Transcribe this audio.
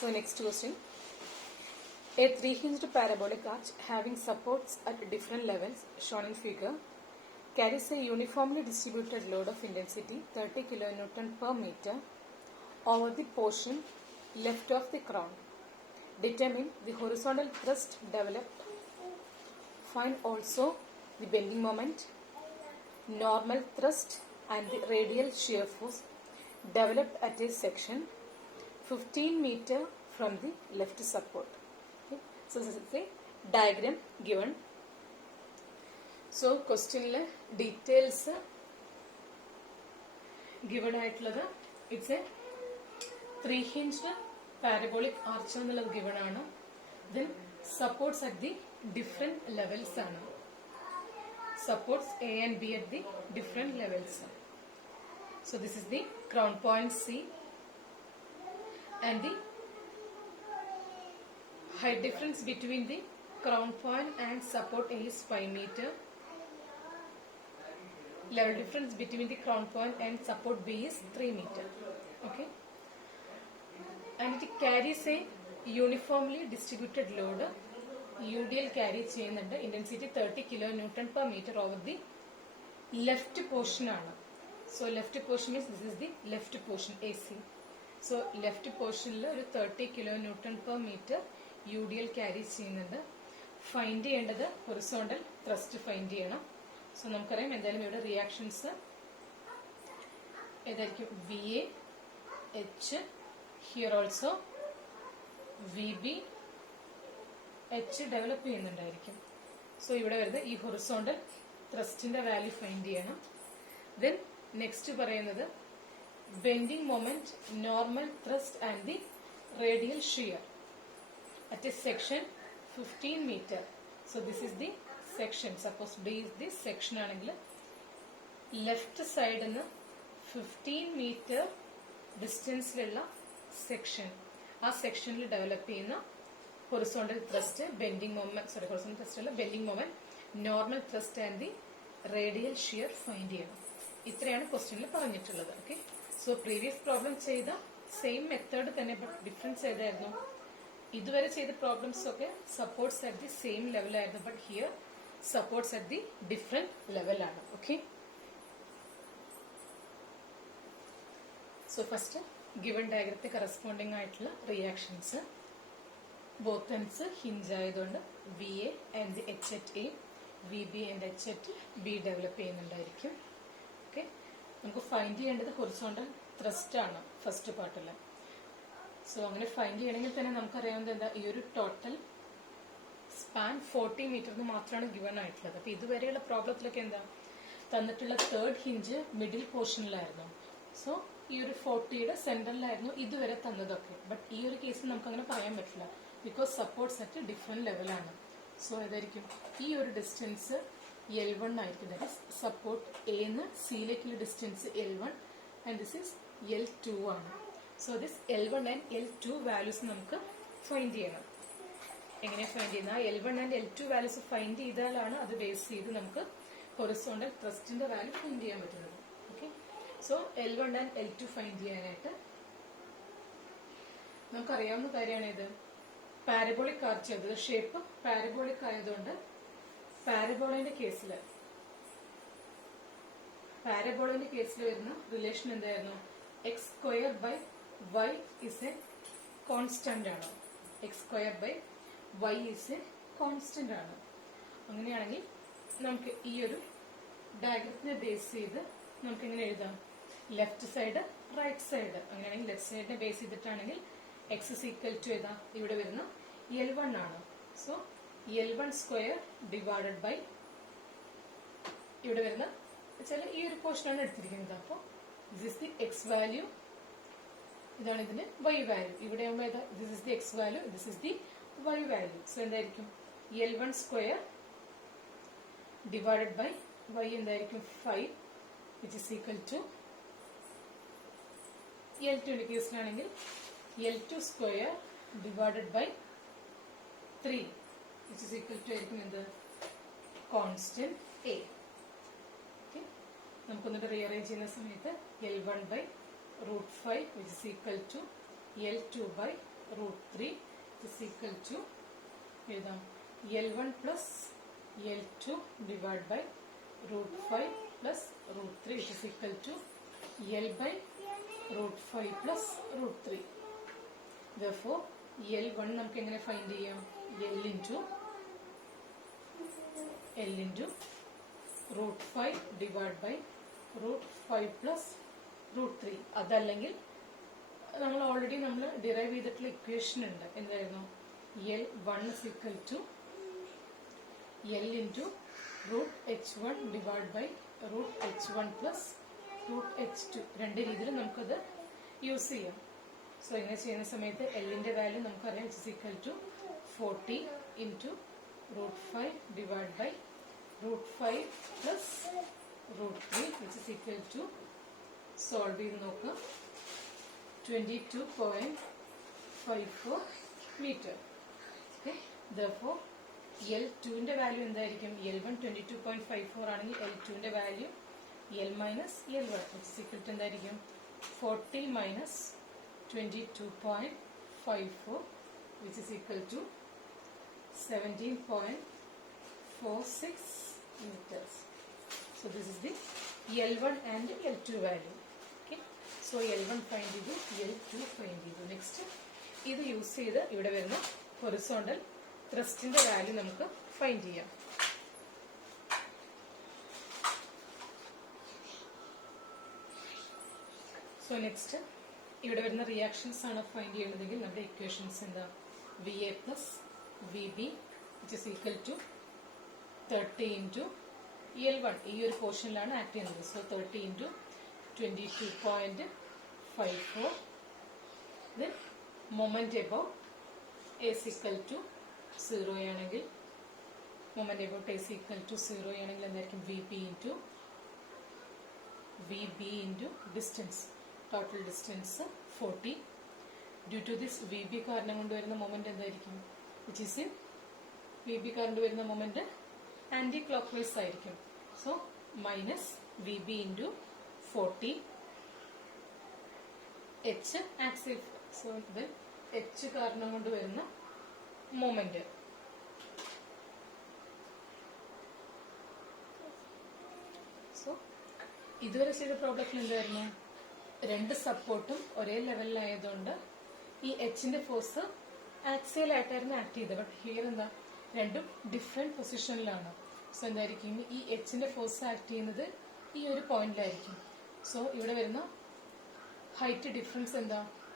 So next question. A three-hinged parabolic arch having supports at different levels shown in figure carries a uniformly distributed load of intensity 30 kN per meter over the portion left of the crown. Determine the horizontal thrust developed. Find also the bending moment, normal thrust and the radial shear force developed at a section 15 meter from the left support. Okay. So this is a diagram given. So question details given ആയിട്ടുള്ളത് it's a three-hinged parabolic arch എന്നുള്ളത് given ആണ്. Then supports at the different levels ആണ്. Supports A and B at the different levels. So this is the crown point C and the height difference between the crown point and support A is 5 meter. Level difference between the crown point and support B is 3 meter. Okay. And it carries a uniformly distributed load. UDL carry ചെയ്യുന്നുണ്ട് intensity 30 kN per meter over the left portion ആണ്. So left portion means this is the left portion AC. So left portionൽ ഒരു 30 kN per meter UDL carry ചെയ്യുന്നുണ്ട്. Find ചെയ്യേണ്ടത് horizontal thrust find ചെയ്യണം. So നമുക്കറിയാം എന്തായാലും ഇവിടെ reactions ഏതായിരിക്കും VA, H, here also VB, H develop ചെയ്യുന്നുണ്ടായിരിക്കും. സോ ഇവിടെ വരുന്നത് ഈ ഹൊറിസോണ്ടൽ ത്രസ്റ്റിന്റെ വാല്യൂ ഫൈൻഡ് ചെയ്യണം. ദെൻ നെക്സ്റ്റ് പറയുന്നത് bending moment, normal thrust and the radial shear at a section 15 meter. So this is the section. Suppose D is the section ആണെങ്കിൽ left സൈഡിന്ന് 15 meter ഡിസ്റ്റൻസിലുള്ള സെക്ഷൻ, ആ സെക്ഷനിൽ ഡെവലപ്പ് ചെയ്യുന്ന horizontal thrust, bending moment, horizontal thrust അല്ല, bending moment, normal thrust and the radial shear find ചെയ്യണം. ഇത്രയാണ് ക്വസ്റ്റ്യനിൽ പറഞ്ഞിട്ടുള്ളത്. ഓക്കെ. സോ പ്രീവിയസ് പ്രോബ്ലം ചെയ്ത സെയിം മെത്തേഡ് തന്നെ, ബട്ട് ഡിഫറൻസ് ഏതായിരുന്നു? ഇതുവരെ ചെയ്ത പ്രോബ്ലംസ് ഒക്കെ സപ്പോർട്ട്സ് അറ്റ് ദി സെയിം ലെവലായിരുന്നു, but here supports at the different ലെവലാണ്. ഓക്കെ. സോ ഫസ്റ്റ് ഗിവൺ ഡയഗ്രത്തെ കറസ്പോണ്ടിങ് ആയിട്ടുള്ള റിയാക്ഷൻസ്. ബോത്ത് എൻഡ്സ് ഹിഞ്ച് ആയതുകൊണ്ട് VA and H at A, VB and H at B develop ചെയ്യുന്നുണ്ടായിരിക്കും. Okay. നമുക്ക് find ചെയ്യേണ്ടത് horizontal thrust ആണ് first പാർട്ടിൽ. So അങ്ങനെ ഫൈൻഡ് ചെയ്യണമെങ്കിൽ തന്നെ നമുക്കറിയാവുന്നത് എന്താ, ഈ ഒരു ടോട്ടൽ സ്പാൻ 40 മീറ്ററിന് മാത്രമാണ് ഗിവൺ ആയിട്ടുള്ളത്. അപ്പൊ ഇതുവരെയുള്ള പ്രോബ്ലത്തിലൊക്കെ എന്താ തന്നിട്ടുള്ള തേർഡ് ഹിഞ്ച് മിഡിൽ പോർഷനിലായിരുന്നു. സോ ഈ ഒരു 40യുടെ സെന്ററിലായിരുന്നു ഇതുവരെ തന്നതൊക്കെ. ബട്ട് ഈ ഒരു കേസിൽ നമുക്ക് അങ്ങനെ പറയാൻ പറ്റില്ല, ബിക്കോസ് സപ്പോർട്ട്സ് അറ്റ് ഡിഫറെന്റ് ലെവലാണ്. സോ ഏതായിരിക്കും ഈ ഒരു ഡിസ്റ്റൻസ് L1 ആയിരിക്കും. ദാറ്റ് ഈസ് സപ്പോർട്ട് എന്ന് സിയിലേക്കുള്ള distance L1 and this is L2 ആണ്. So this L1 and L2 values നമുക്ക് ഫൈൻഡ് ചെയ്യണം. എങ്ങനെ ഫൈൻഡ് ചെയ്യുന്ന? L1 and L2 values find ചെയ്താലാണ് അത് ബേസ് ചെയ്ത് നമുക്ക് ഹൊറിസോണ്ടൽ ത്രസ്റ്റിന്റെ വാല്യൂ ഫൈൻഡ് ചെയ്യാൻ പറ്റുന്നത്. Okay. So L1 and L2 find ചെയ്യാനായിട്ട് നമുക്കറിയാവുന്ന കാര്യമാണ് ഇത്. പാരബോളിക് ആർച്ച് ചെയ്തത് ഷേപ്പ് പാരബോളിക് ആയതുകൊണ്ട് പാരബോളയുടെ കേസിൽ വരുന്ന റിലേഷൻ എന്തായിരുന്നു? X square by y is a constant ആണ്. X square by y is a constant ആണ്. അങ്ങനെയാണെങ്കിൽ നമുക്ക് ഈ ഒരു ഡയഗ്രത്തിനെ ബേസ് ചെയ്ത് നമുക്ക് എങ്ങനെ എഴുതാം? Left side, right side. അങ്ങനെയാണെങ്കിൽ ലെഫ്റ്റ് സൈഡിനെ ബേസ് ചെയ്തിട്ടാണെങ്കിൽ എക്സ് ഇസ് ഈക്വൽ ടു ഏതാ? ഇവിടെ വരുന്ന L1 ആണ്. So L1 square divided by ഇവിടെ വരുന്ന വെച്ചാൽ ഈ ഒരു പോർഷനാണ് എടുത്തിരിക്കുന്നത്. അപ്പോൾ this is the x value, ഇതാണ് ഇതിന്റെ വൈ വാല്യൂ. ഇവിടെ ആകുമ്പോൾ ഏതാ? This is the x value, this is the y value. So എന്തായിരിക്കും? L1 square divided by y എന്തായിരിക്കും? 5 വിച്ച് ഇസ് ഈക്വൽ ടു L2ന്റെ കേസിലാണെങ്കിൽ L2 square divided by 3 which is equal to ആയിരിക്കും എന്ത്? Constant A. ഓക്കെ. നമുക്കൊന്നിട്ട് rearrange ചെയ്യുന്ന സമയത്ത് L1 by √5 which is equal to L2 by √3 is equal to എഴുതാം L1 plus L2 divided by √5 plus √3 which is equal to L by √5 plus √3. Therefore, L1 നമുക്ക് എങ്ങനെ find ചെയ്യാം? L into √5 divided by √5 plus √3. അതല്ലെങ്കിൽ നമ്മൾ already derive ചെയ്തിട്ടുള്ള equation ഉണ്ട്. എന്തായിരുന്നു? L1 is equal to L into √h1 divided by √h1 plus √h2. രണ്ട് രീതിയിൽ നമുക്കത് യൂസ് ചെയ്യാം. സോ ഇങ്ങനെ ചെയ്യുന്ന സമയത്ത് എല്ലിന്റെ വാല്യൂ നമുക്കറിയാം it is equal to 40 into √5 divided by √5 plus √3 which is equal to solve ചെയ്ത് നോക്കുക 22.54 meter. Okay. Therefore, L2 ന്റെ വാല്യൂ എന്തായിരിക്കും? L1 22.54 ആണെങ്കിൽ L2 ന്റെ value L minus L1 which is equal to എന്തായിരിക്കും? 40 minus 22.54 which is equal to 17.46 meters. So this is the L1 and L2 value. Okay. So L1 find ചെയ്തു, L2 find ചെയ്തു. Next ഇത് use ചെയ്ത് ഇവിടെ വരുന്ന horizontal ത്രസ്റ്റിന്റെ value നമുക്ക് find ചെയ്യാം. സോ നെക്സ്റ്റ് ഇവിടെ വരുന്ന റിയാക്ഷൻസ് ആണ് ഫൈൻഡ് ചെയ്യുന്നതെങ്കിൽ നമ്മുടെ ഇക്വേഷൻസ് എന്താ? VA plus VB which is equal to 30 into L1. ഈ ഒരു പോർഷനിലാണ് ആക്ട് ചെയ്യുന്നത്. So 30 into 22.54. Then moment above A is equal to 0 ആണെങ്കിൽ moment above A is equal to 0 ആണെങ്കിൽ എന്തായിരിക്കും? VB into distance. Total distance 40. Due to this VB കാരണം കൊണ്ടുവരുന്ന moment എന്തായിരിക്കും? Which is in VB കാരണം വരുന്ന മൊമെന്റ് ആന്റി ക്ലോക്ക് വൈസ് ആയിരിക്കും. So minus VB into 40 H axle. So ഇത് H കാരണം കൊണ്ട് വരുന്ന മൊമെന്റ്. സോ ഇതുവരെ ചെയ്ത പ്രോബ്ലത്തിൽ എന്തായിരുന്നു? രണ്ട് സപ്പോർട്ടും ഒരേ ലെവലിലായതുകൊണ്ട് ഈ എച്ചിന്റെ ഫോഴ്സ് ആക്സിയൽ ആയിട്ടായിരുന്നു ആക്ട് ചെയ്തത്. ബട്ട് ഹിയർ എന്താ? രണ്ടും ഡിഫറെന്റ് പൊസിഷനിലാണ്. സോ എന്തായിരിക്കും? ഈ എച്ചിന്റെ ഫോഴ്സ് ആക്ട് ചെയ്യുന്നത് ഈ ഒരു പോയിന്റിലായിരിക്കും. സോ ഇവിടെ വരുന്ന ഹൈറ്റ് ഡിഫറൻസ് എന്താ?